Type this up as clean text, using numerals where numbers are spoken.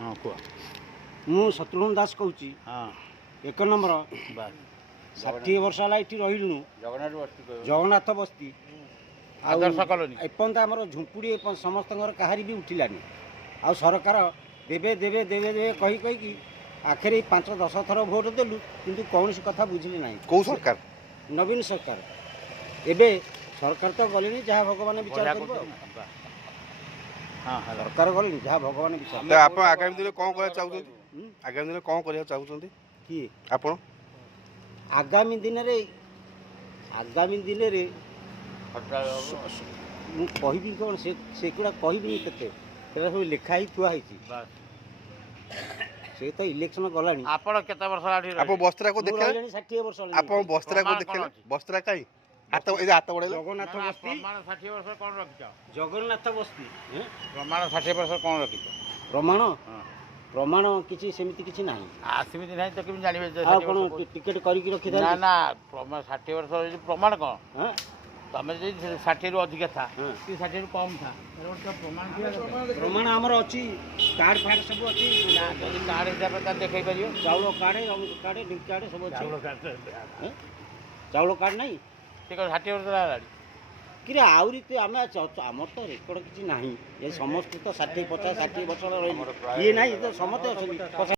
हाँ कुह ମୁଁ ଶତ୍ରୁଘ୍ନ ଦାସ କହୁଛି। हाँ 1 ନମ୍ବର बस 60 ବର୍ଷ ହେଲା ଏଠି ରହିଲୁଣୁ जगन्नाथ बस्ती ଜଗନ୍ନାଥ ବସ୍ତି। आदर्श कॉलोनी ଏପର୍ଯ୍ୟନ୍ତ ଆମର ଝୁମ୍ପୁଡ଼ି ସମସ୍ତଙ୍କର କାହାରି ବି ଉଠିଲାନି। ଆଉ ସରକାର ଦେବେ ଦେବେ ଦେବେ ଦେବେ କହି କହିକି ଆଖେରେ 5-10 ଥର ଭୋଟ ଦେଲୁ କିନ୍ତୁ କୌଣସି କଥା ବୁଝିଲେ ନାହିଁ। କୋଉ ସରକାର? ନବୀନ ସରକାର। ଏବେ ସରକାର ତ ଗଲେଣି, ଯାହା ଭଗବାନ ବିଚାର କରିବ। हाँ हेलो ସରକାର ଗଲେଣି, ଯାହା ଭଗବାନ ବିଚାର ତ ଆପଣ ଆଗାମୀ ଦିନରେ କ'ଣ କରିବାକୁ ଚାହୁଁଛନ୍ତି? ଆଗାମୀ ଦିନରେ କ'ଣ କରିବାକୁ ଚାହୁଁଛନ୍ତି କିଏ ଆପଣ? ଆଗାମୀ ଦିନରେ ମୁଁ କହିବି କ'ଣ, ସେଗୁଡ଼ା କହିବିନି କେତେ, ସେଟା ସବୁ ଲେଖା ହେଇ ଥୁଆ ହେଇଛି। बस ସେ ତ ଇଲେକ୍ସନ ଗଲାଣି। ଆପଣ କେତେ ବର୍ଷ ଆଠି ଆପଣ ବସ୍ତ୍ରାକୁ ମୁଁ ଦେଖିଲେ? ରହିଲିଣି 60 ବର୍ଷ ହେଲାଣି। ଆପଣ ବସ୍ତ୍ରାକୁ ପ୍ରମାଣ ଦେଖିଲେ? କ'ଣ ଅଛି? ବସ୍ତ୍ରା କାଇଁ ହାତ ଏ ହାତ ବଢ଼େଇଲେ? ଜଗନ୍ନାଥ ବସ୍ତି, ପ୍ରମାଣ 60 ବର୍ଷ କ'ଣ ରଖିଛ? ଜଗନ୍ନାଥ ବସ୍ତି। ପ୍ରମାଣ 60 ବର୍ଷ କ'ଣ ରଖିଛ? ପ୍ରମାଣ ହଁ ପ୍ରମାଣ କିଛି ସେମିତି କିଛି ନାହିଁ। ସେମିତି ନାହିଁ ତ କେମିତି ଜାଣିବେ ଯେ ଆଉ 60 କ'ଣ ବର୍ଷ ଟିକେଟ କରିକି ନା ରଖିଥାନ୍ତି? ନା ପ୍ରମାଣ 60 ବର୍ଷ ଯଦି ପ୍ରମାଣ କ'ଣ? ହଁ ତମେ ଯଦି 60ରୁ ଅଧିକା ଥା ହଁ। କି 60ରୁ କମ୍ ଥା ତାହେଲେ ଗୋଟେ ପ୍ରମାଣ ଥିବା ଦରକାର। ପ୍ରମାଣ ଆମର ଅଛି, କାର୍ଡ ଫାର୍ଡ ସବୁ ଅଛି। ନା ଯଦି କାର୍ଡ଼ ହିସାବରେ ତାହେଲେ ଦେଖେଇ ପାରିବ। ଚାଉଳ କାର୍ଡ, ଅମୁକ କାର୍ଡ, ଢିଙ୍କି କାର୍ଡ ସବୁ ଅଛି। ଚାଉଳ କାର୍ଡ଼ ଚାଉଳ କାର୍ଡ ନାହିଁ ସେ କ'ଣ 60 ବର୍ଷ ହେଲାଣି? କିରେ ଆହୁରି ଆମେ ଆମର ତ ରେକର୍ଡ କିଛି ନାହିଁ। ଏ ସମସ୍ତେ ତ 60-50 60 ବର୍ଷ ରହିଲେ ଇଏ ନାହିଁ, ତ ସମସ୍ତେ ଅଛନ୍ତି।